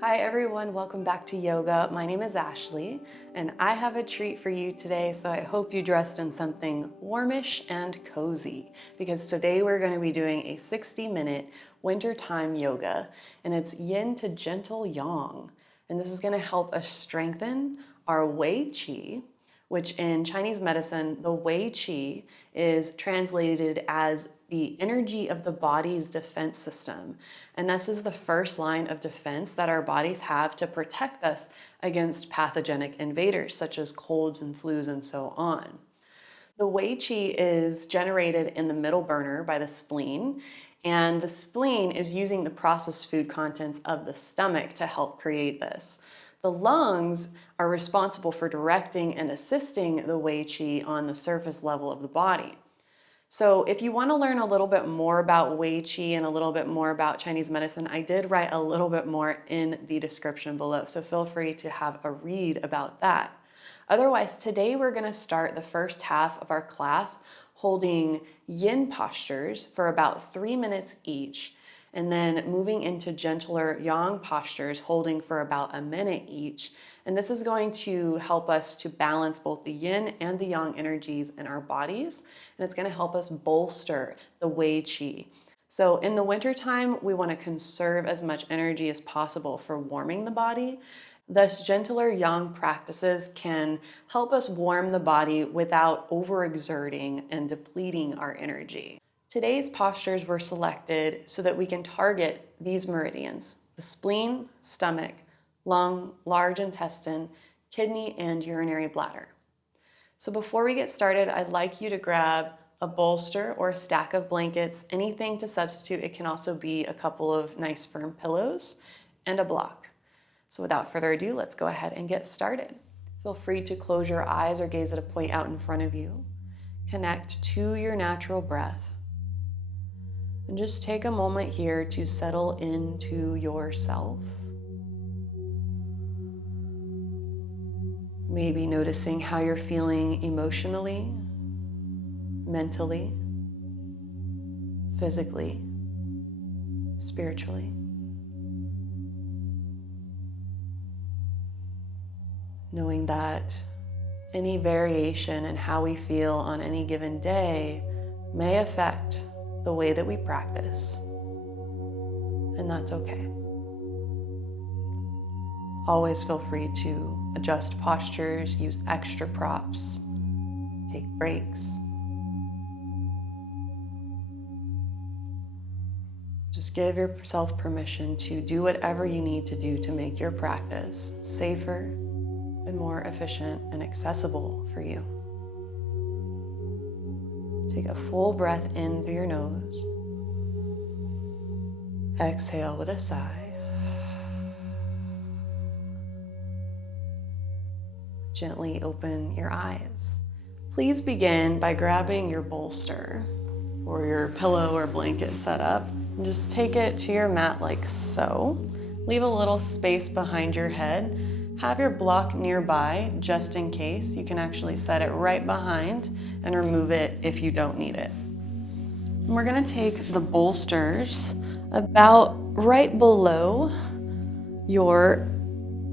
Hi everyone, welcome back to yoga. My name is Ashley and I have a treat for you today, so I hope you dressed in something warmish and cozy because today we're going to be doing a 60-minute wintertime yoga, and it's yin to gentle yang. And this is going to help us strengthen our Wei Qi, which in Chinese medicine, the Wei Qi is translated as the energy of the body's defense system. And this is the first line of defense that our bodies have to protect us against pathogenic invaders, such as colds and flus and so on. The Wei Qi is generated in the middle burner by the spleen, and the spleen is using the processed food contents of the stomach to help create this. The lungs are responsible for directing and assisting the Wei Qi on the surface level of the body. So if you want to learn a little bit more about Wei Qi and a little bit more about Chinese medicine, I did write a little bit more in the description below, so feel free to have a read about that. Otherwise, today we're going to start the first half of our class holding Yin postures for about 3 minutes each, and then moving into gentler Yang postures holding for about a minute each. And this is going to help us to balance both the yin and the yang energies in our bodies, and it's going to help us bolster the Wei Qi. So in the wintertime, we want to conserve as much energy as possible for warming the body. Thus, gentler yang practices can help us warm the body without overexerting and depleting our energy. Today's postures were selected so that we can target these meridians: the spleen, stomach, lung, large intestine, kidney, and urinary bladder. So before we get started, I'd like you to grab a bolster or a stack of blankets, anything to substitute. It can also be a couple of nice firm pillows and a block. So without further ado, let's go ahead and get started. Feel free to close your eyes or gaze at a point out in front of you. Connect to your natural breath. And just take a moment here to settle into yourself. Maybe noticing how you're feeling emotionally, mentally, physically, spiritually. Knowing that any variation in how we feel on any given day may affect the way that we practice, and that's okay. Always feel free to adjust postures, use extra props, take breaks. Just give yourself permission to do whatever you need to do to make your practice safer and more efficient and accessible for you. Take a full breath in through your nose. Exhale with a sigh. Gently open your eyes. Please begin by grabbing your bolster or your pillow or blanket set up, and just take it to your mat like so. Leave a little space behind your head. Have your block nearby just in case. You can actually set it right behind and remove it if you don't need it. And we're going to take the bolsters about right below your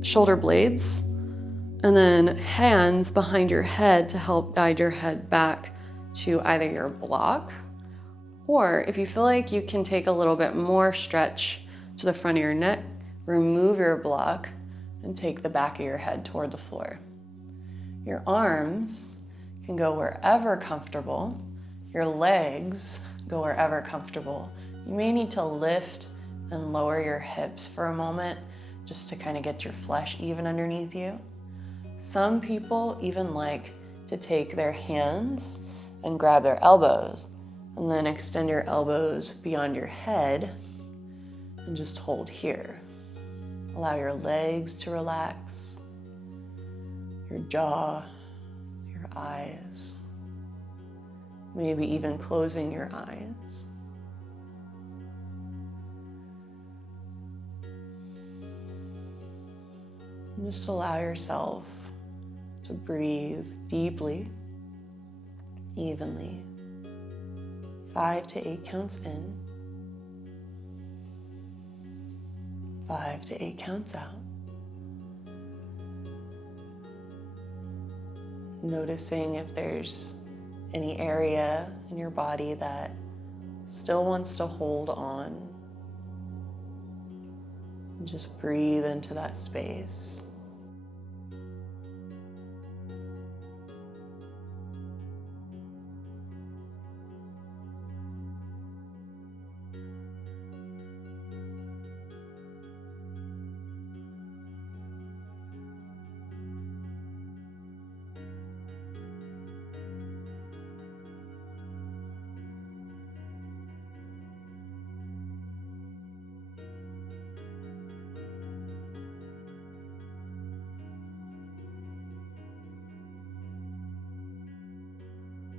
shoulder blades, and then hands behind your head to help guide your head back to either your block, or if you feel like you can take a little bit more stretch to the front of your neck, remove your block and take the back of your head toward the floor. Your arms can go wherever comfortable. Your legs go wherever comfortable. You may need to lift and lower your hips for a moment just to kind of get your flesh even underneath you. Some people even like to take their hands and grab their elbows and then extend your elbows beyond your head and just hold here. Allow your legs to relax, your jaw, your eyes, maybe even closing your eyes. And just allow yourself to breathe deeply, evenly. 5 to 8 counts in. 5 to 8 counts out. Noticing if there's any area in your body that still wants to hold on. And just breathe into that space.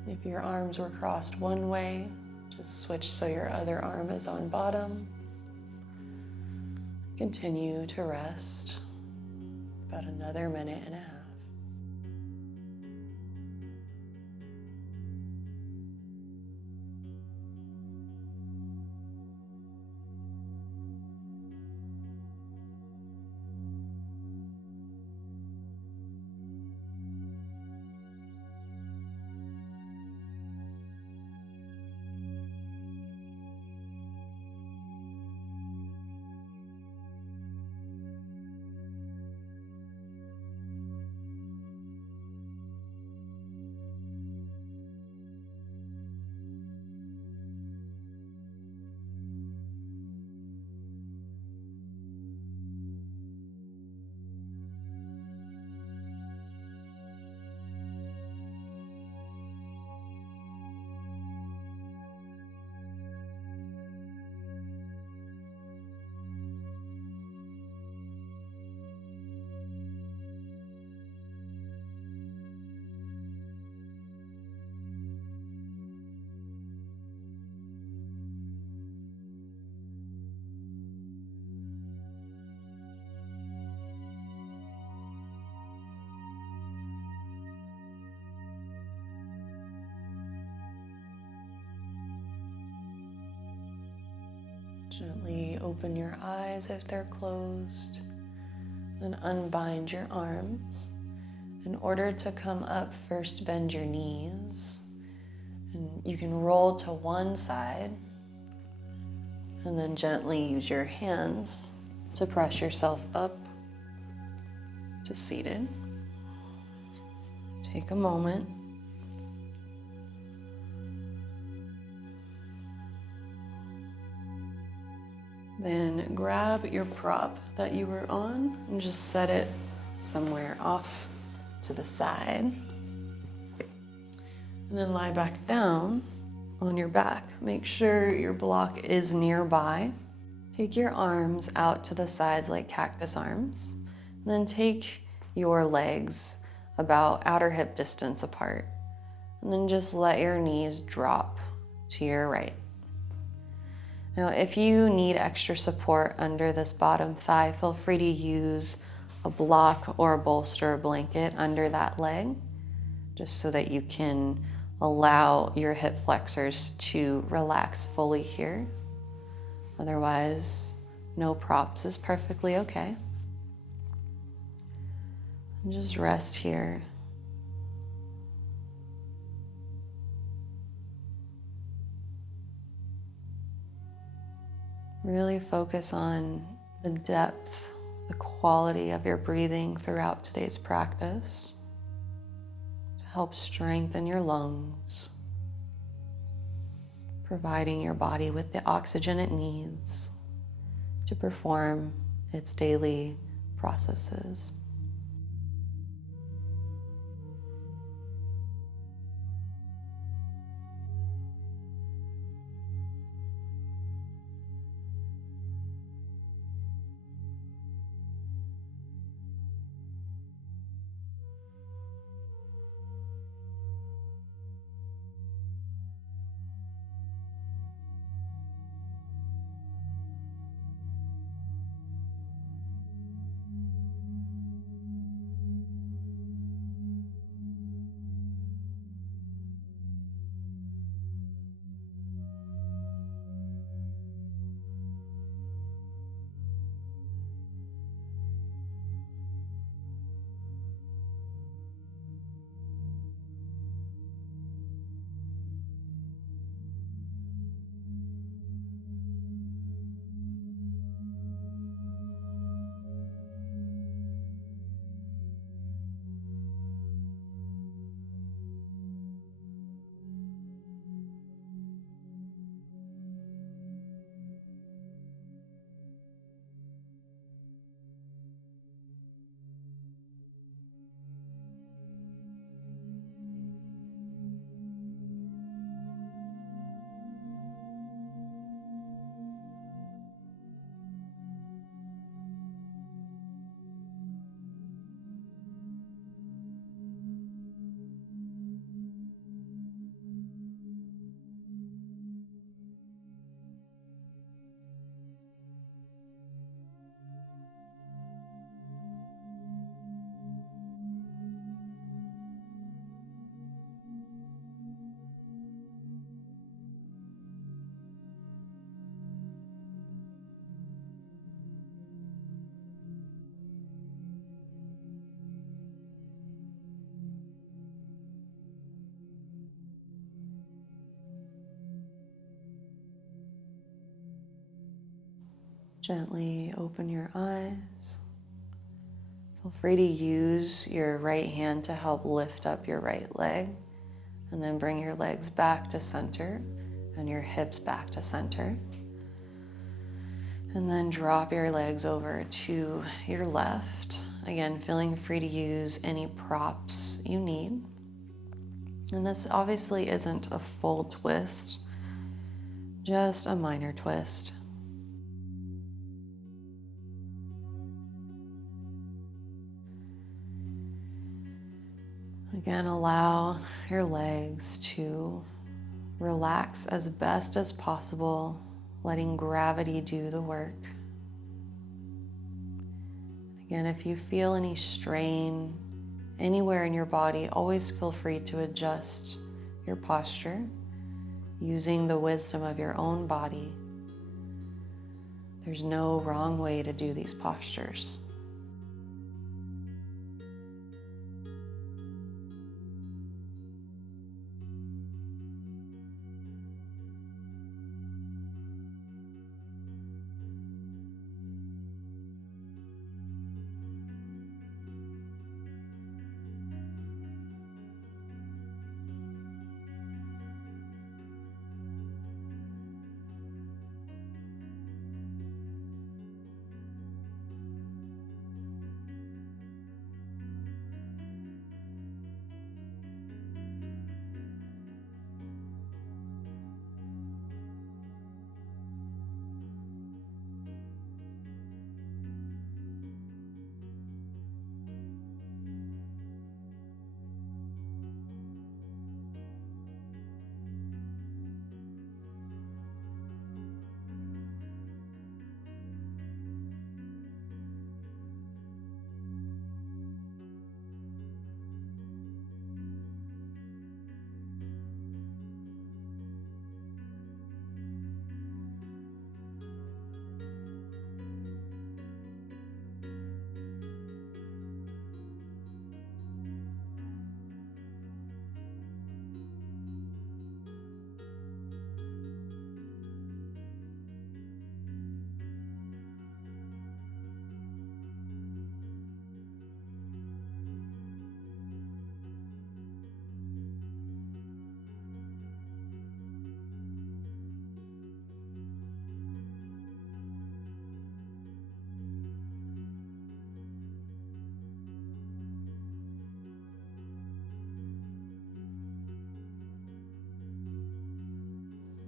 If your arms were crossed one way, just switch so your other arm is on bottom. Continue to rest about another minute and a half. Gently open your eyes if they're closed, then unbind your arms. In order to come up, first bend your knees, and you can roll to one side, and then gently use your hands to press yourself up to seated. Take a moment. Then grab your prop that you were on and just set it somewhere off to the side. And then lie back down on your back. Make sure your block is nearby. Take your arms out to the sides like cactus arms. And then take your legs about outer hip distance apart. And then just let your knees drop to your right. Now, if you need extra support under this bottom thigh, feel free to use a block or a bolster or blanket under that leg, just so that you can allow your hip flexors to relax fully here. Otherwise, no props is perfectly okay. And just rest here. Really focus on the depth, the quality of your breathing throughout today's practice to help strengthen your lungs, providing your body with the oxygen it needs to perform its daily processes. Gently open your eyes. Feel free to use your right hand to help lift up your right leg, and then bring your legs back to center and your hips back to center. And then drop your legs over to your left. Again, feeling free to use any props you need. And this obviously isn't a full twist, just a minor twist. Again, allow your legs to relax as best as possible, letting gravity do the work. Again, if you feel any strain anywhere in your body, always feel free to adjust your posture using the wisdom of your own body. There's no wrong way to do these postures.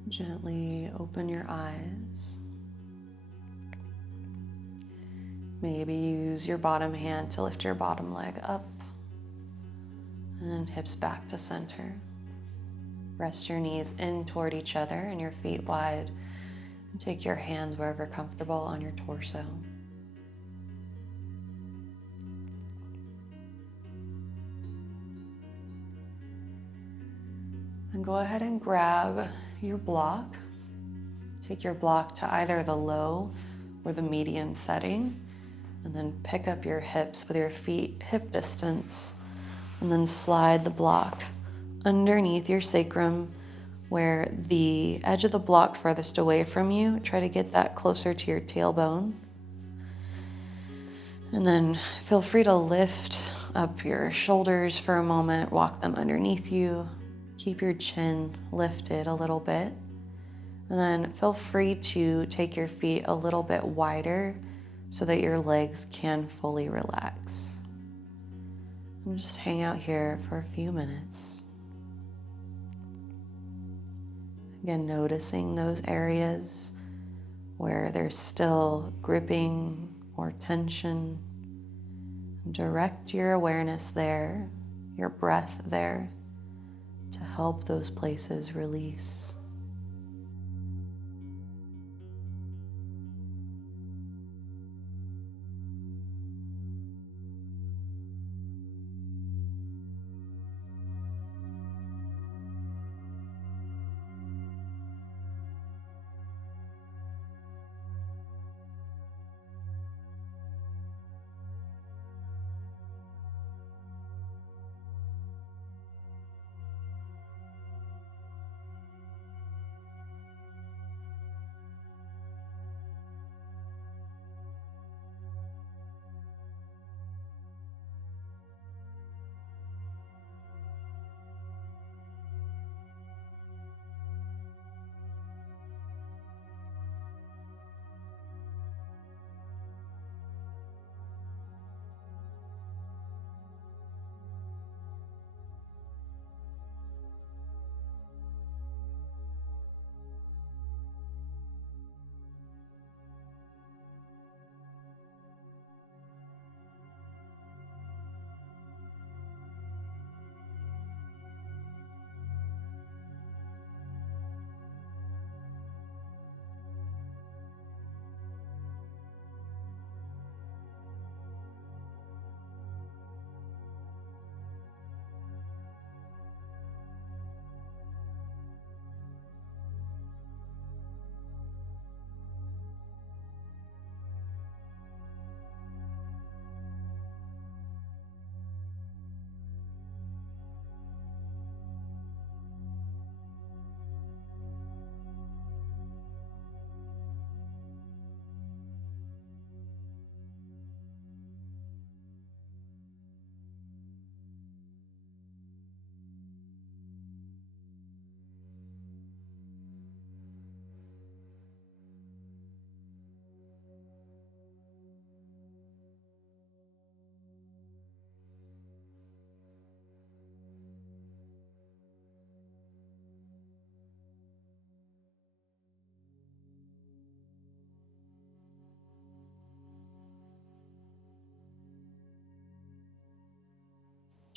Gently open your eyes. Maybe use your bottom hand to lift your bottom leg up and hips back to center. Rest your knees in toward each other and your feet wide, and take your hands wherever comfortable on your torso. And go ahead and grab your block. Take your block to either the low or the medium setting, and then pick up your hips with your feet hip distance, and then slide the block underneath your sacrum where the edge of the block furthest away from you. Try to get that closer to your tailbone. And then feel free to lift up your shoulders for a moment, walk them underneath you. Keep your chin lifted a little bit. And then feel free to take your feet a little bit wider so that your legs can fully relax. And just hang out here for a few minutes. Again, noticing those areas where there's still gripping or tension. Direct your awareness there, your breath there, to help those places release.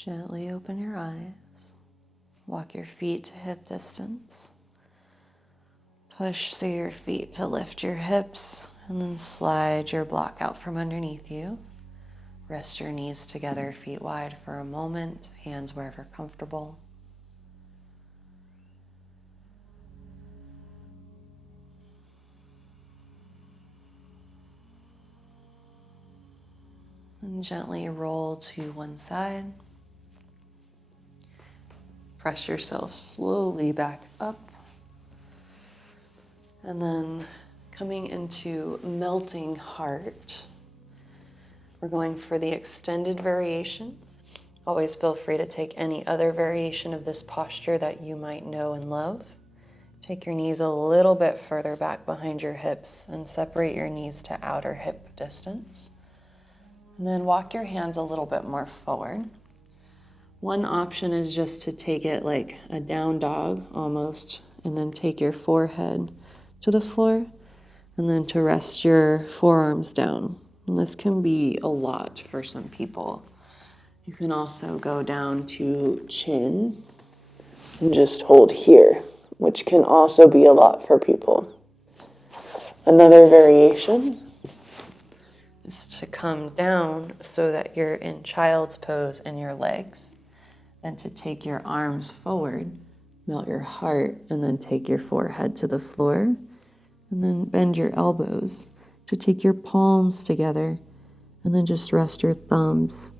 Gently open your eyes. Walk your feet to hip distance. Push through your feet to lift your hips, and then slide your block out from underneath you. Rest your knees together, feet wide for a moment, hands wherever comfortable. And gently roll to one side. Press yourself slowly back up. And then coming into melting heart, we're going for the extended variation. Always feel free to take any other variation of this posture that you might know and love. Take your knees a little bit further back behind your hips and separate your knees to outer hip distance. And then walk your hands a little bit more forward. One option is just to take it like a down dog almost, and then take your forehead to the floor, and then to rest your forearms down. And this can be a lot for some people. You can also go down to chin and just hold here, which can also be a lot for people. Another variation is to come down so that you're in child's pose in your legs, then to take your arms forward, melt your heart, and then take your forehead to the floor. And then bend your elbows to take your palms together, and then just rest your thumbs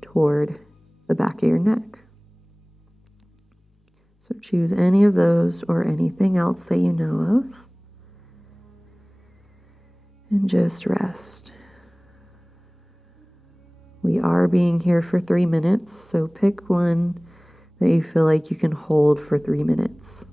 toward the back of your neck. So choose any of those or anything else that you know of. And just rest. We are being here for 3 minutes, so pick one that you feel like you can hold for 3 minutes.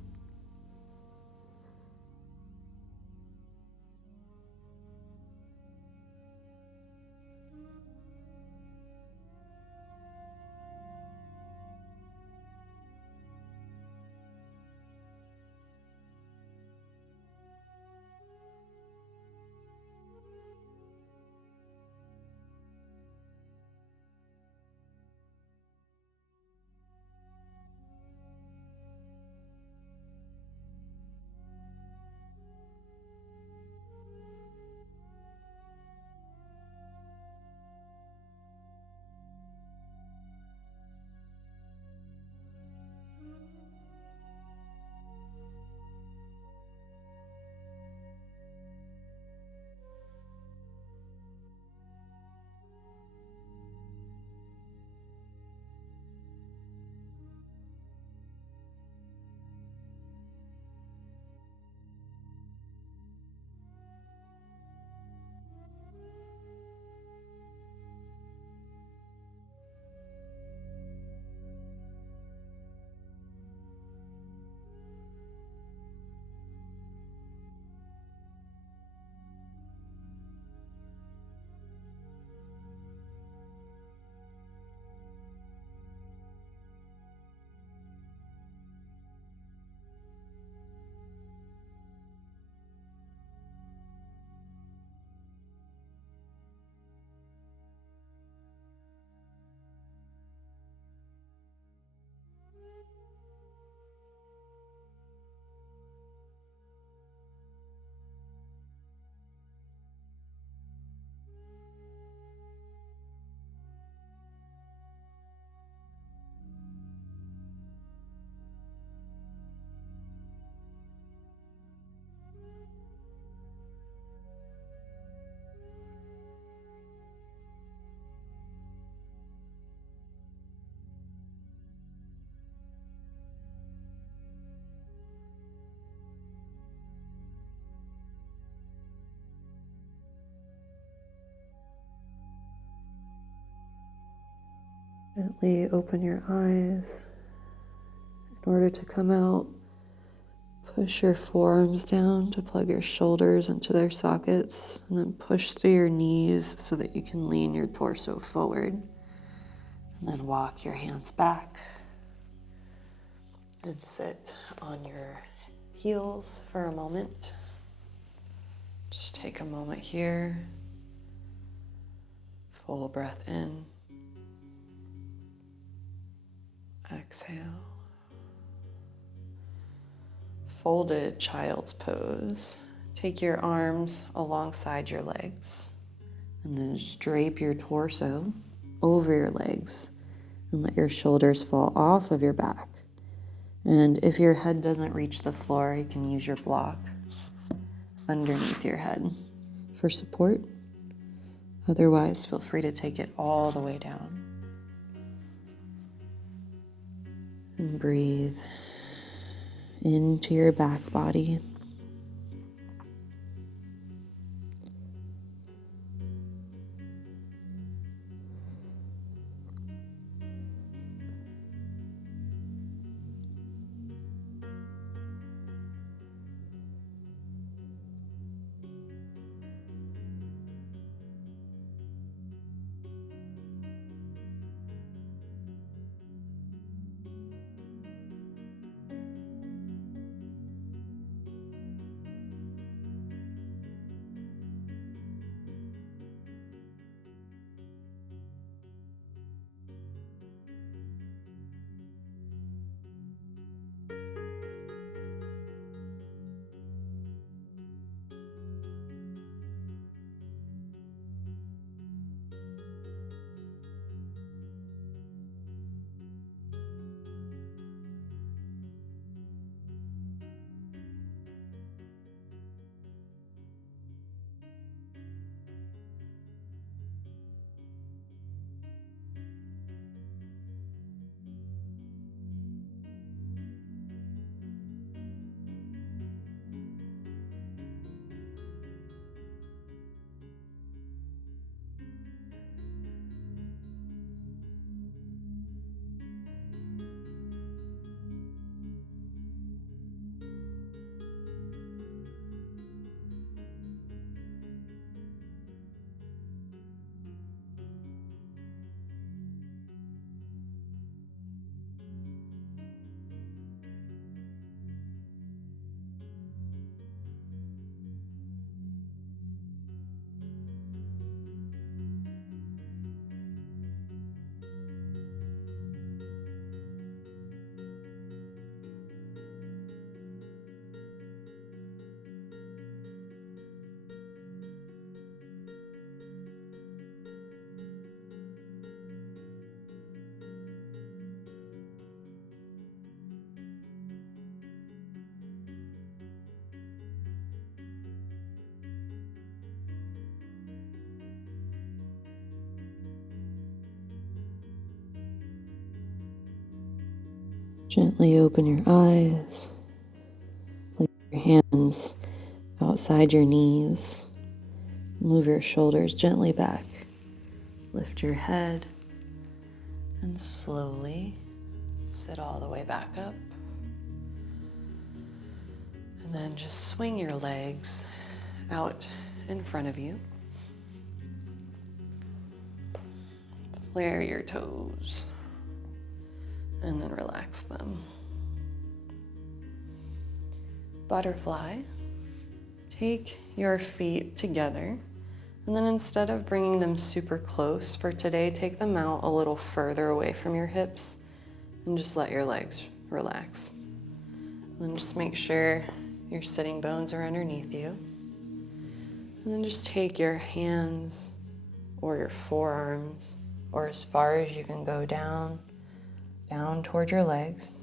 Gently open your eyes. In order to come out, push your forearms down to plug your shoulders into their sockets, and then push through your knees so that you can lean your torso forward. And then walk your hands back and sit on your heels for a moment. Just take a moment here. Full breath in. Exhale. Folded child's pose. Take your arms alongside your legs and then just drape your torso over your legs and let your shoulders fall off of your back. And if your head doesn't reach the floor, you can use your block underneath your head for support. Otherwise, feel free to take it all the way down. And breathe into your back body. Gently open your eyes. Place your hands outside your knees. Move your shoulders gently back. Lift your head and slowly sit all the way back up. And then just swing your legs out in front of you. Flare your toes. And then relax them. Butterfly. Take your feet together, and then instead of bringing them super close for today, take them out a little further away from your hips and just let your legs relax. And then just make sure your sitting bones are underneath you. And then just take your hands or your forearms, or as far as you can go down toward your legs,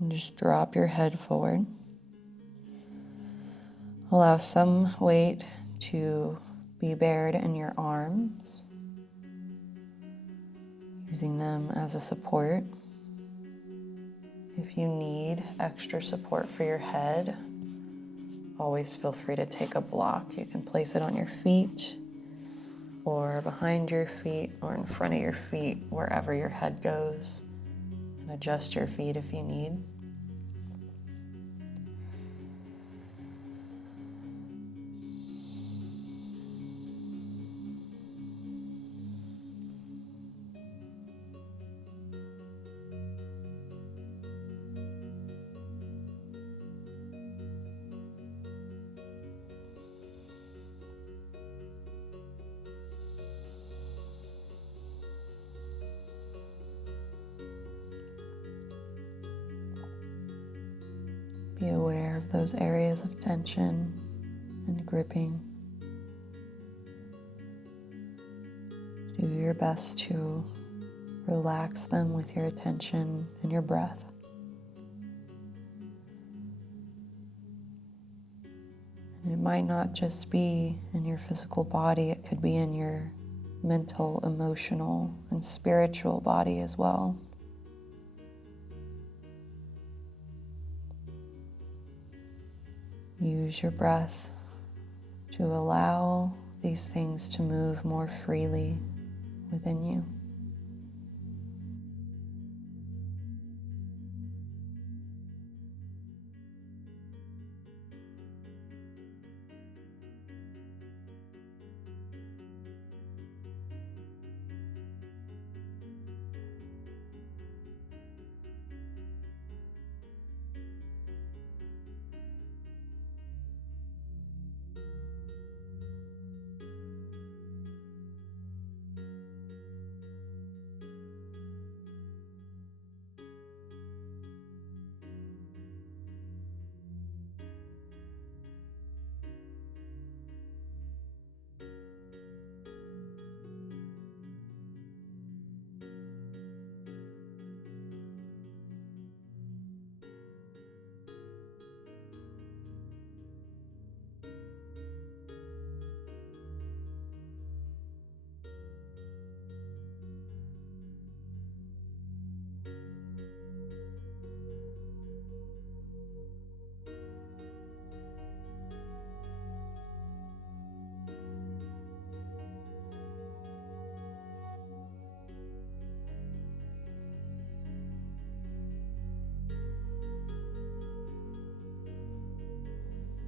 and just drop your head forward. Allow some weight to be bared in your arms, using them as a support. If you need extra support for your head, always feel free to take a block. You can place it on your feet, or behind your feet, or in front of your feet, wherever your head goes. Adjust your feet if you need. those areas of tension and gripping. Do your best to relax them with your attention and your breath. And it might not just be in your physical body, it could be in your mental, emotional, and spiritual body as well. Use your breath to allow these things to move more freely within you.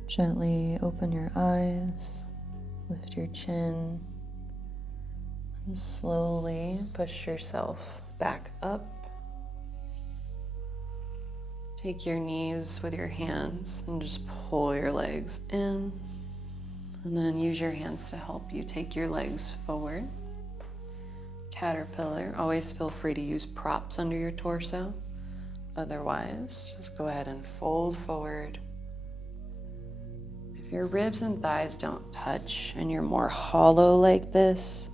Gently open your eyes, lift your chin, and slowly push yourself back up. Take your knees with your hands and just pull your legs in, and then use your hands to help you take your legs forward. Caterpillar, always feel free to use props under your torso. Otherwise, just go ahead and fold forward. If your ribs and thighs don't touch and you're more hollow like this,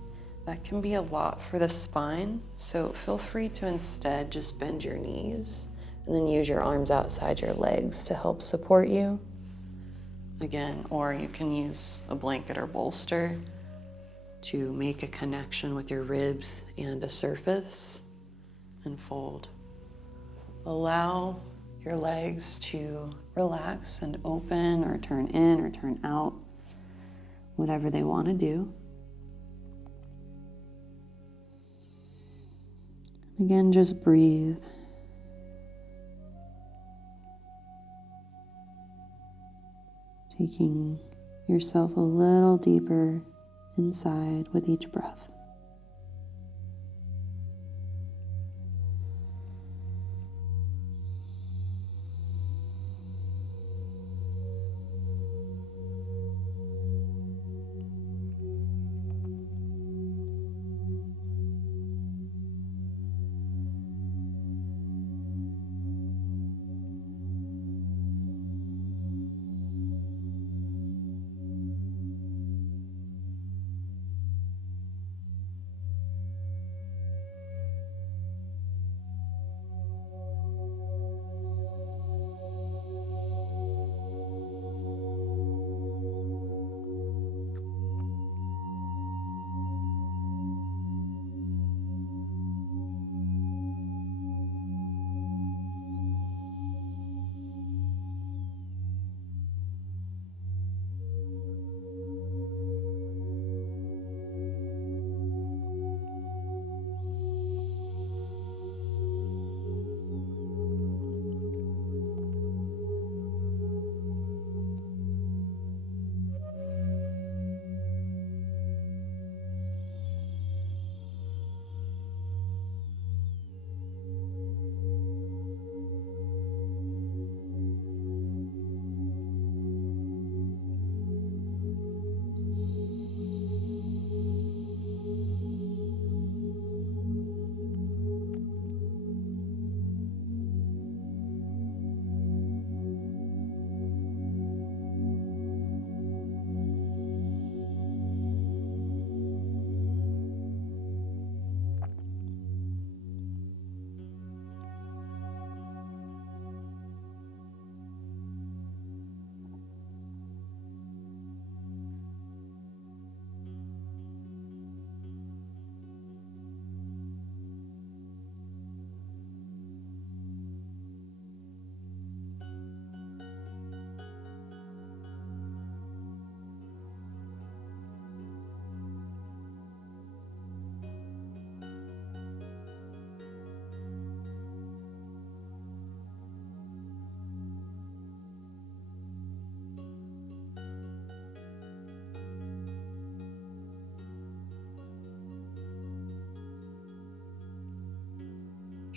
that can be a lot for the spine. So feel free to instead just bend your knees and then use your arms outside your legs to help support you. Again, or you can use a blanket or bolster to make a connection with your ribs and a surface, and fold. Allow your legs to relax and open or turn in or turn out, whatever they want to do. Again, just breathe. Taking yourself a little deeper inside with each breath.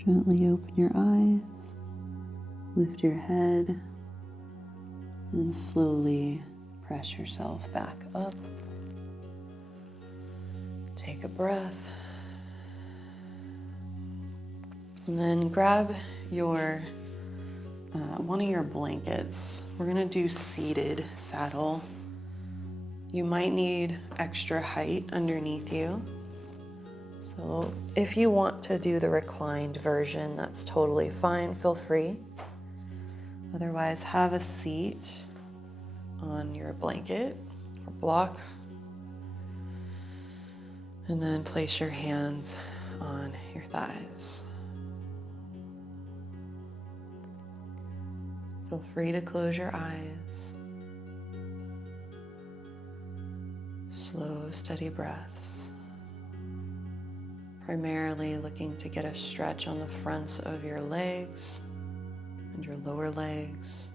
Gently open your eyes, lift your head, and slowly press yourself back up. Take a breath. And then grab your one of your blankets. We're gonna do seated saddle. You might need extra height underneath you. So if you want to do the reclined version, that's totally fine, feel free. Otherwise, have a seat on your blanket or block. And then place your hands on your thighs. Feel free to close your eyes. Slow, steady breaths. Primarily looking to get a stretch on the fronts of your legs and your lower legs.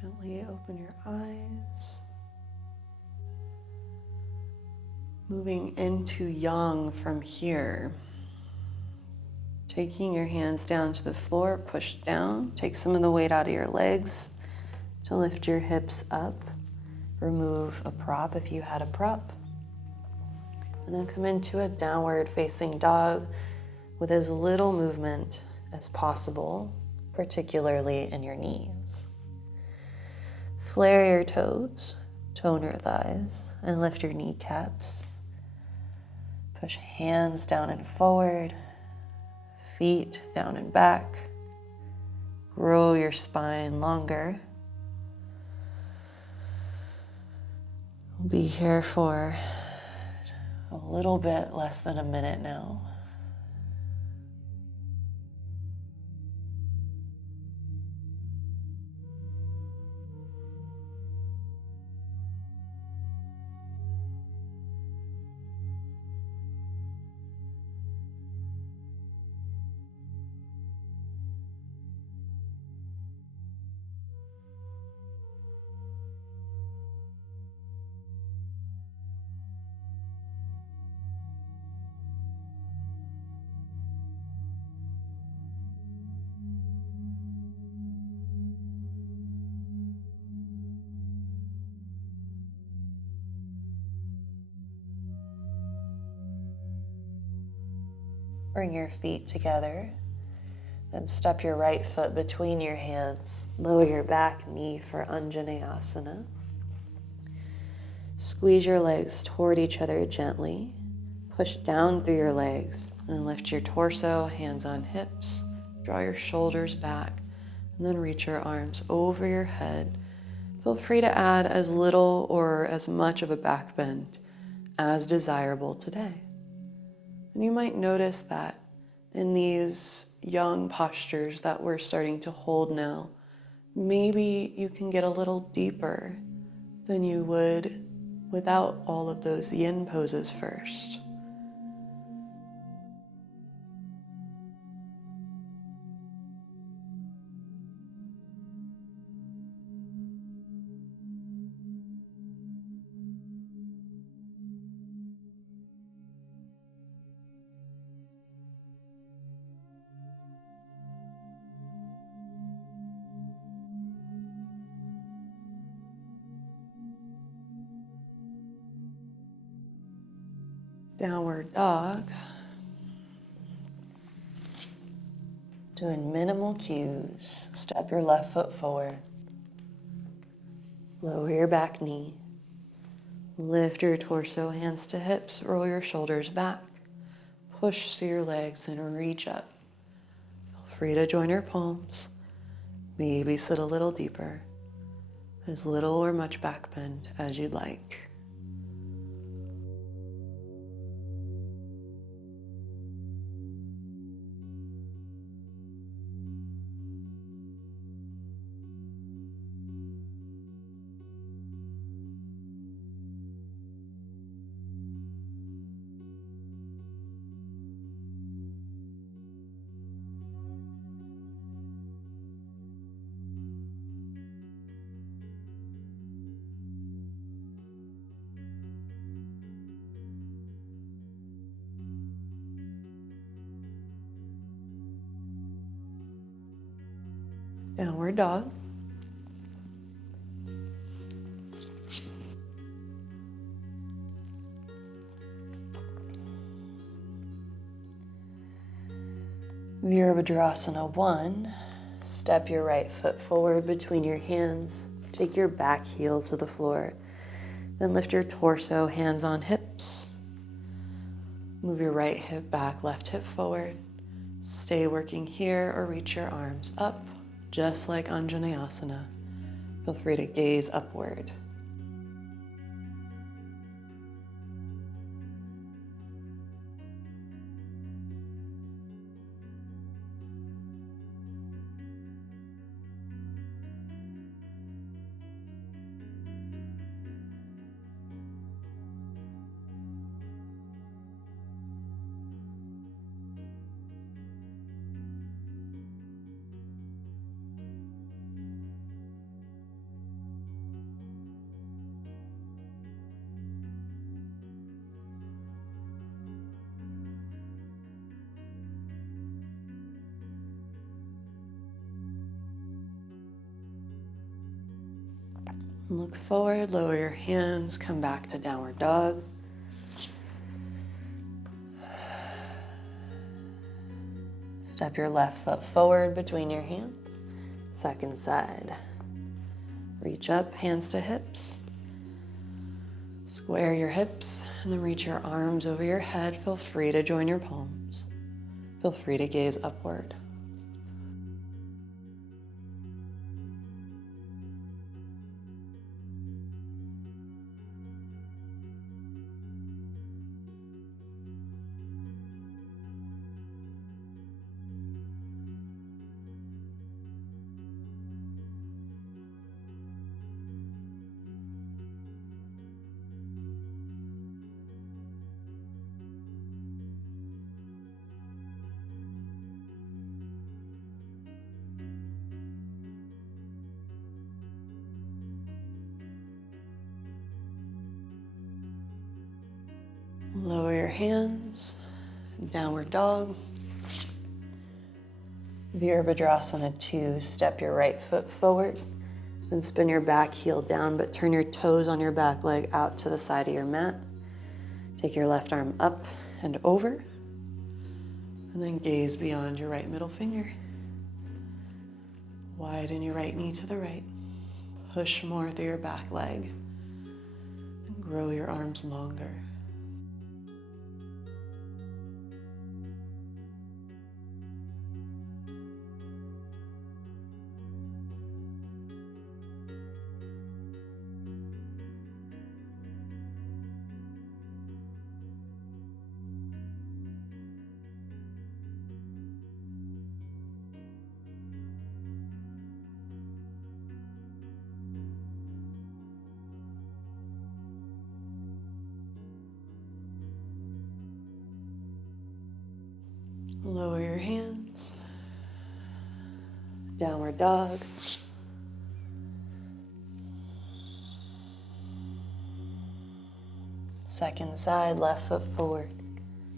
Gently open your eyes. Moving into yang from here. Taking your hands down to the floor, push down. Take some of the weight out of your legs to lift your hips up. Remove a prop if you had a prop. And then come into a downward facing dog with as little movement as possible, particularly in your knees. Flare your toes, tone your thighs, and lift your kneecaps. Push hands down and forward, feet down and back. Grow your spine longer. We'll be here for a little bit less than a minute now. Bring your feet together. Then step your right foot between your hands. Lower your back knee for Anjaneyasana. Squeeze your legs toward each other gently. Push down through your legs and lift your torso, hands on hips. Draw your shoulders back and then reach your arms over your head. Feel free to add as little or as much of a back bend as desirable today. And you might notice that in these young postures that we're starting to hold now, maybe you can get a little deeper than you would without all of those yin poses first. Downward dog. Doing minimal cues. Step your left foot forward. Lower your back knee. Lift your torso, hands to hips. Roll your shoulders back. Push through your legs and reach up. Feel free to join your palms. Maybe sit a little deeper. As little or much back bend as you'd like. Downward dog. Virabhadrasana 1. Step your right foot forward between your hands. Take your back heel to the floor. Then lift your torso, hands on hips. Move your right hip back, left hip forward. Stay working here or reach your arms up, just like Anjaneyasana. Feel free to gaze upward. Look forward, lower your hands, come back to downward dog. Step your left foot forward between your hands. Second side. Reach up, hands to hips. Square your hips and then reach your arms over your head. Feel free to join your palms. Feel free to gaze upward. Lower your hands, downward dog. Virabhadrasana 2, step your right foot forward, then spin your back heel down, but turn your toes on your back leg out to the side of your mat. Take your left arm up and over, And then gaze beyond your right middle finger. Widen your right knee to the right. Push more through your back leg. And grow your arms longer. Lower your hands. Downward dog. Second side, left foot forward.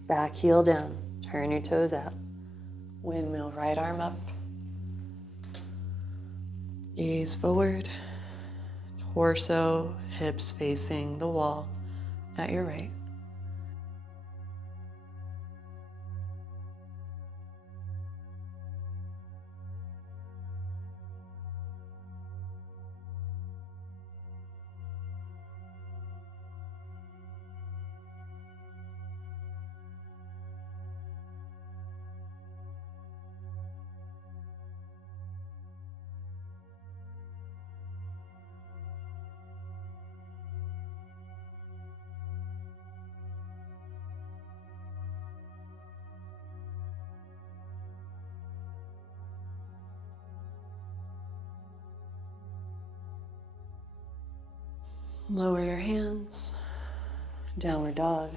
Back heel down. Turn your toes out. Windmill, right arm up. Gaze forward. Torso, hips facing the wall at your right. Lower your hands, downward dog.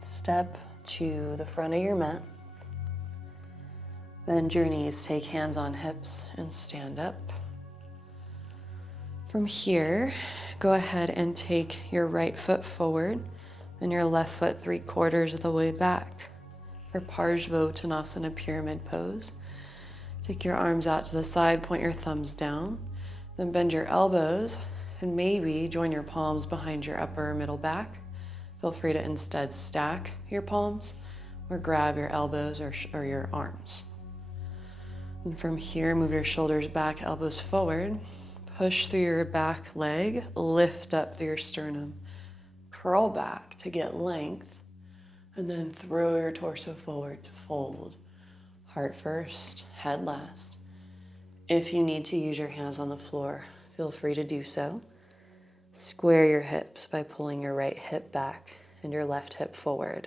Step to the front of your mat. Bend your knees, take hands on hips, and stand up. From here, go ahead and take your right foot forward and your left foot 3/4 of the way back. For Parsvottanasana pyramid pose, take your arms out to the side, point your thumbs down, then bend your elbows and maybe join your palms behind your upper or middle back. Feel free to instead stack your palms or grab your elbows or your arms. And from here, move your shoulders back, elbows forward, push through your back leg, lift up through your sternum, curl back to get length, and then throw your torso forward to fold. Heart first, head last. If you need to use your hands on the floor, feel free to do so. Square your hips by pulling your right hip back and your left hip forward.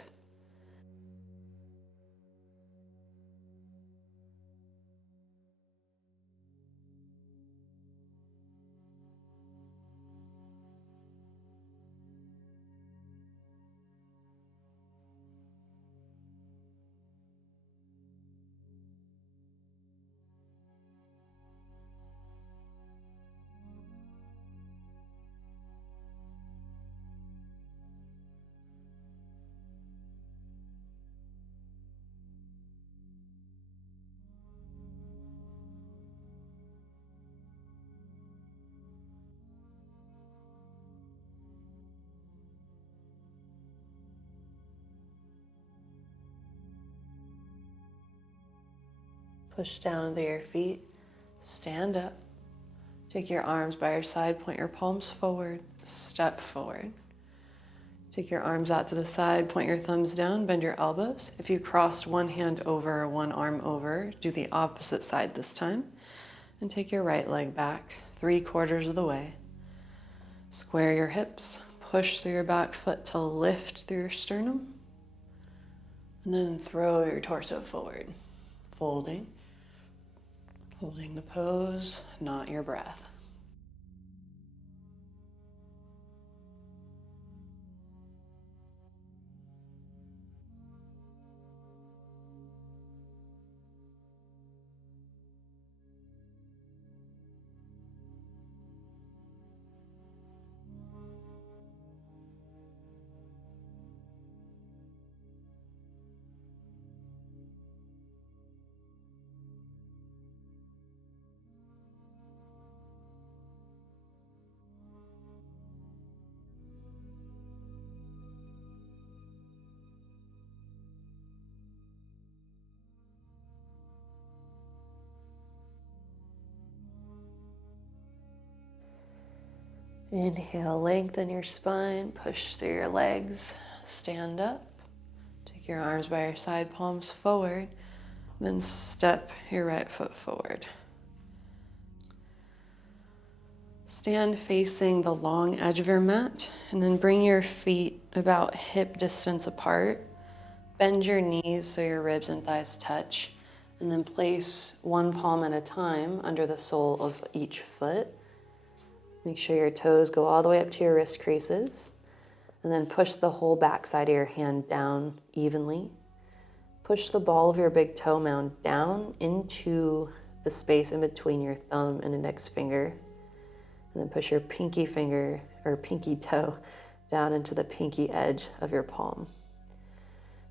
Push down to your feet, stand up. Take your arms by your side, point your palms forward, step forward. Take your arms out to the side, point your thumbs down, bend your elbows. If you crossed one hand over or one arm over, do the opposite side this time. And take your right leg back, 3/4 of the way. Square your hips, push through your back foot to lift through your sternum. And then throw your torso forward, folding. Holding the pose, not your breath. Inhale, lengthen your spine, push through your legs, stand up. Take your arms by your side, palms forward, then step your right foot forward. Stand facing the long edge of your mat, and then bring your feet about hip distance apart. Bend your knees so your ribs and thighs touch, and then place one palm at a time under the sole of each foot. Make sure your toes go all the way up to your wrist creases, and then push the whole back side of your hand down evenly. Push the ball of your big toe mound down into the space in between your thumb and index finger. And then push your pinky finger or pinky toe down into the pinky edge of your palm.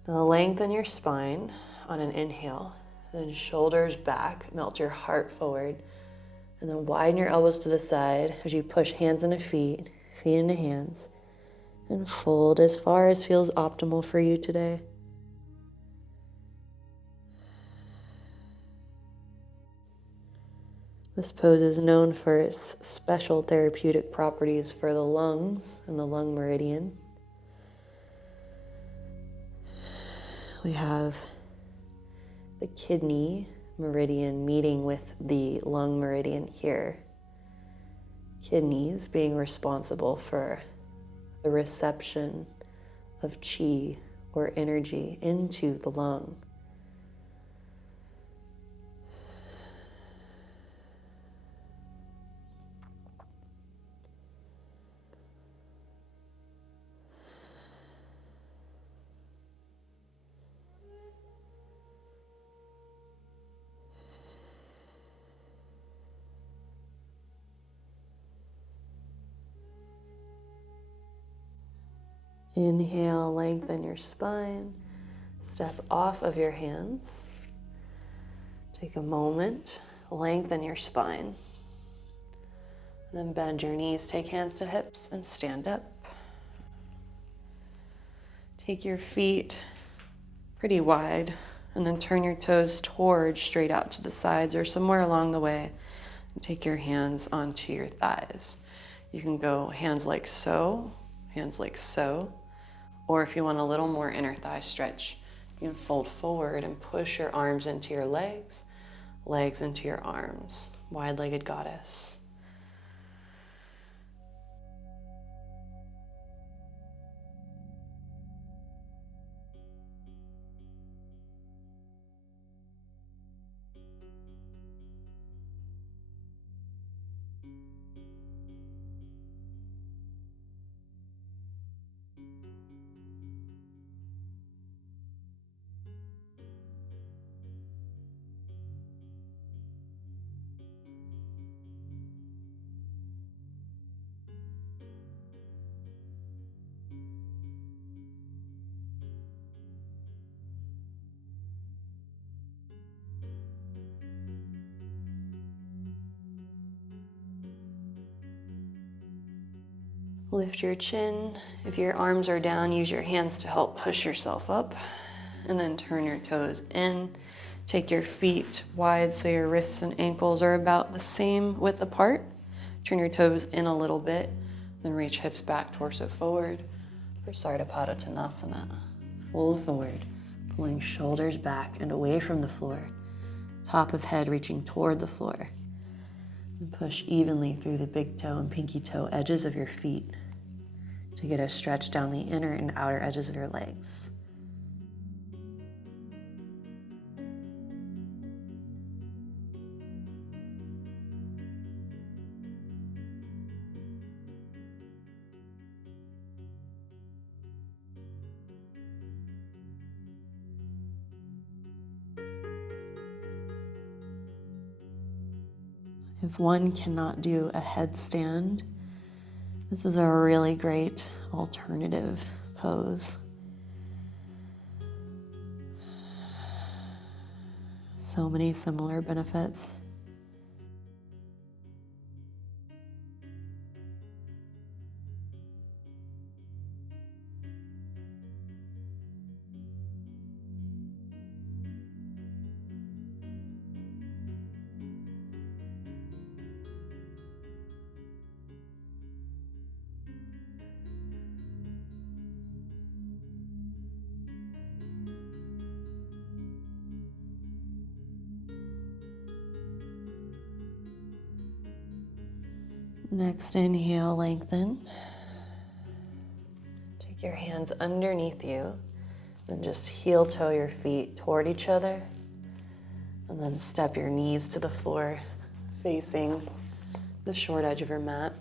Now lengthen your spine on an inhale, then shoulders back, melt your heart forward, and then widen your elbows to the side as you push hands into feet, feet into hands, and fold as far as feels optimal for you today. This pose is known for its special therapeutic properties for the lungs and the lung meridian. We have the kidney meridian meeting with the lung meridian here. Kidneys being responsible for the reception of qi or energy into the lung. Inhale, lengthen your spine, step off of your hands. Take a moment, lengthen your spine. Then bend your knees, take hands to hips, and stand up. Take your feet pretty wide, and then turn your toes towards straight out to the sides or somewhere along the way. And take your hands onto your thighs. You can go hands like so, or if you want a little more inner thigh stretch, you can fold forward and push your arms into your legs, legs into your arms, wide-legged goddess. Lift your chin. If your arms are down, use your hands to help push yourself up. And then turn your toes in. Take your feet wide so your wrists and ankles are about the same width apart. Turn your toes in a little bit. Then reach hips back, torso forward for Sardhapada. Fold forward, pulling shoulders back and away from the floor. Top of head reaching toward the floor. And push evenly through the big toe and pinky toe edges of your feet to get a stretch down the inner and outer edges of your legs. If one cannot do a headstand, this is a really great alternative pose. So many similar benefits. Next inhale, lengthen. Take your hands underneath you and just heel toe your feet toward each other. And then step your knees to the floor, facing the short edge of your mat.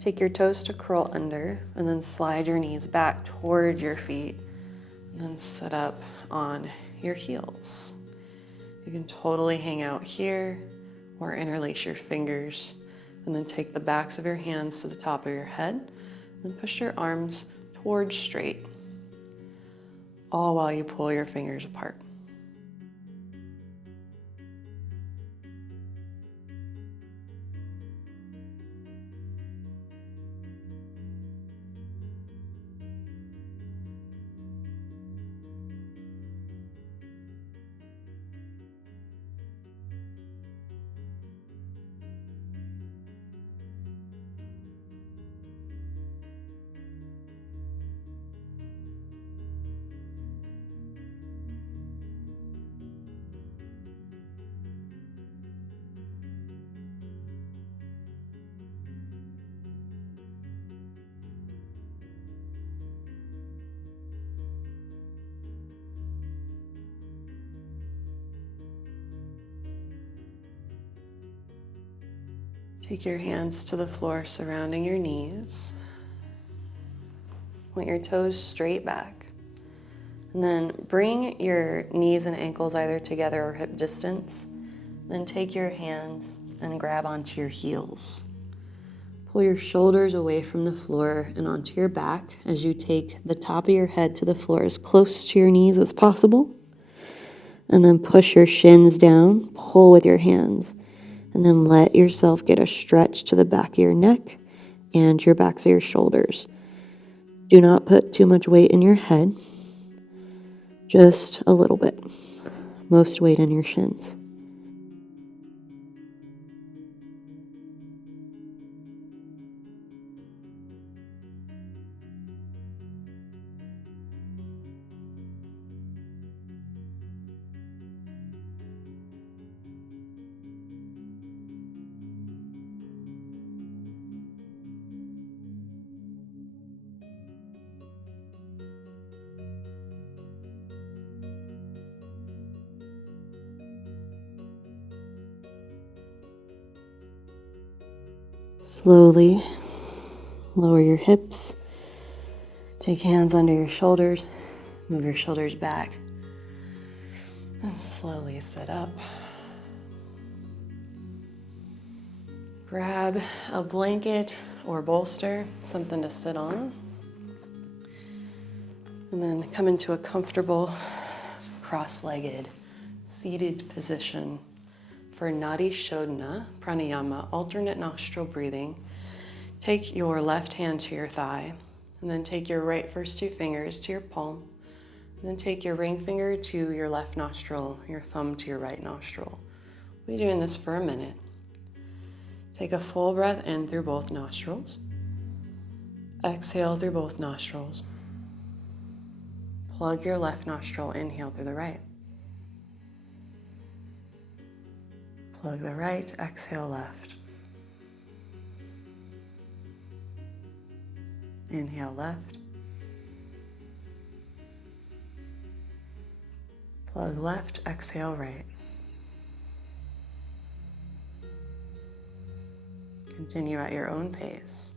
Take your toes to curl under, and then slide your knees back toward your feet, and then sit up on your heels. You can totally hang out here, or interlace your fingers, and then take the backs of your hands to the top of your head, and push your arms towards straight, all while you pull your fingers apart. Take your hands to the floor surrounding your knees. Point your toes straight back. And then bring your knees and ankles either together or hip distance. Then take your hands and grab onto your heels. Pull your shoulders away from the floor and onto your back as you take the top of your head to the floor as close to your knees as possible. And then push your shins down, pull with your hands. And then let yourself get a stretch to the back of your neck and your backs of your shoulders. Do not put too much weight in your head, just a little bit. Most weight in your shins. Slowly lower your hips. Take hands under your shoulders. Move your shoulders back. And slowly sit up. Grab a blanket or bolster, something to sit on. And then come into a comfortable, cross-legged, seated position for Nadi Shodhana, Pranayama, alternate nostril breathing. Take your left hand to your thigh, and then take your right first two fingers to your palm, and then take your ring finger to your left nostril, your thumb to your right nostril. We'll be doing this for a minute. Take a full breath in through both nostrils. Exhale through both nostrils. Plug your left nostril, inhale through the right. Plug the right, exhale left. Inhale left. Plug left, exhale right. Continue at your own pace.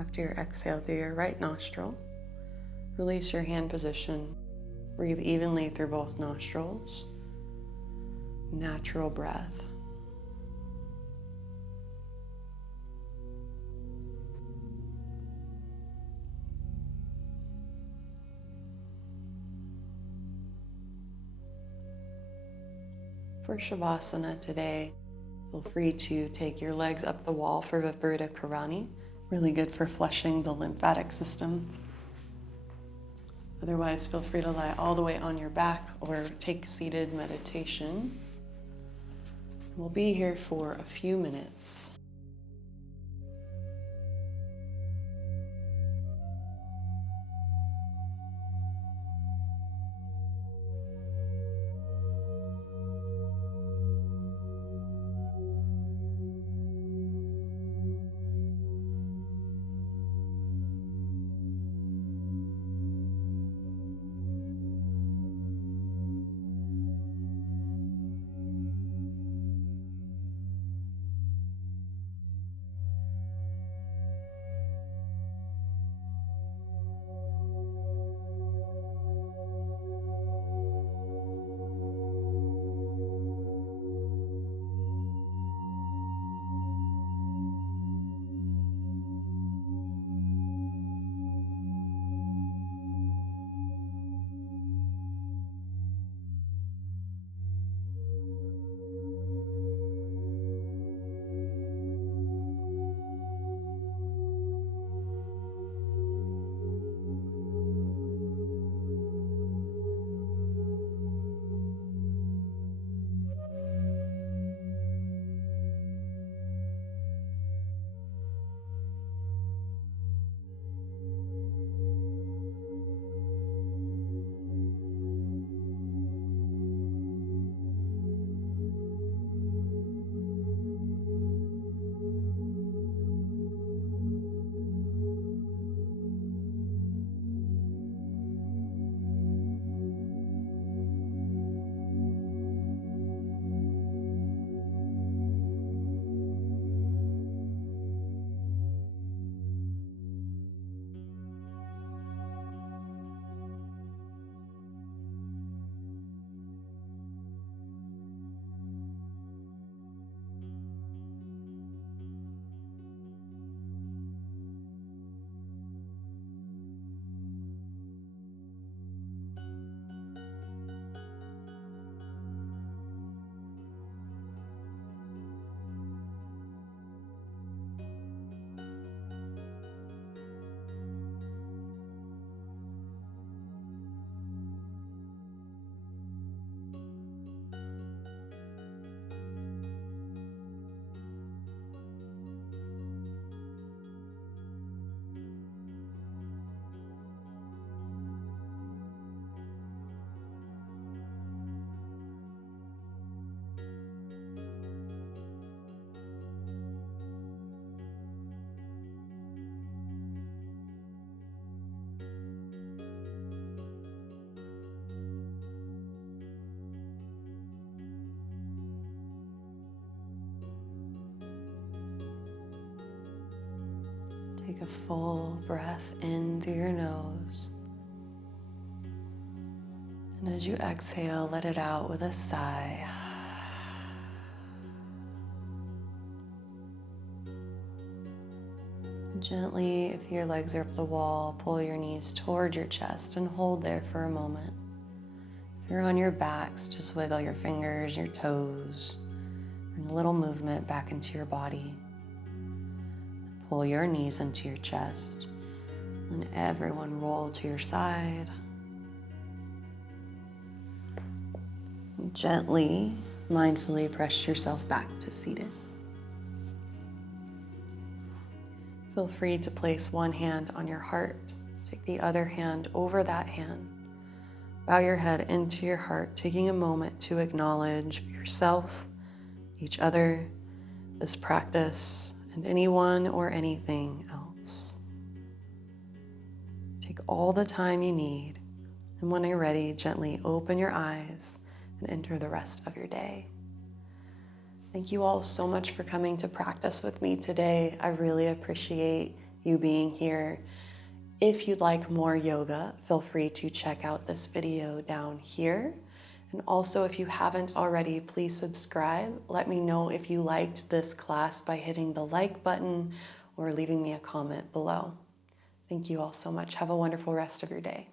After your exhale through your right nostril, release your hand position. Breathe evenly through both nostrils. Natural breath. For Savasana today, feel free to take your legs up the wall for Viparitta Karani. Really good for flushing the lymphatic system. Otherwise, feel free to lie all the way on your back or take seated meditation. We'll be here for a few minutes. Take a full breath in through your nose. And as you exhale, let it out with a sigh. Gently, if your legs are up the wall, pull your knees toward your chest and hold there for a moment. If you're on your backs, just wiggle your fingers, your toes. Bring a little movement back into your body. Pull your knees into your chest. And everyone roll to your side. And gently, mindfully press yourself back to seated. Feel free to place one hand on your heart. Take the other hand over that hand. Bow your head into your heart, taking a moment to acknowledge yourself, each other, this practice, and anyone or anything else. Take all the time you need, and when you're ready, gently open your eyes and enter the rest of your day. Thank you all so much for coming to practice with me today. I really appreciate you being here. If you'd like more yoga, feel free to check out this video down here. And also, if you haven't already, please subscribe. Let me know if you liked this class by hitting the like button or leaving me a comment below. Thank you all so much. Have a wonderful rest of your day.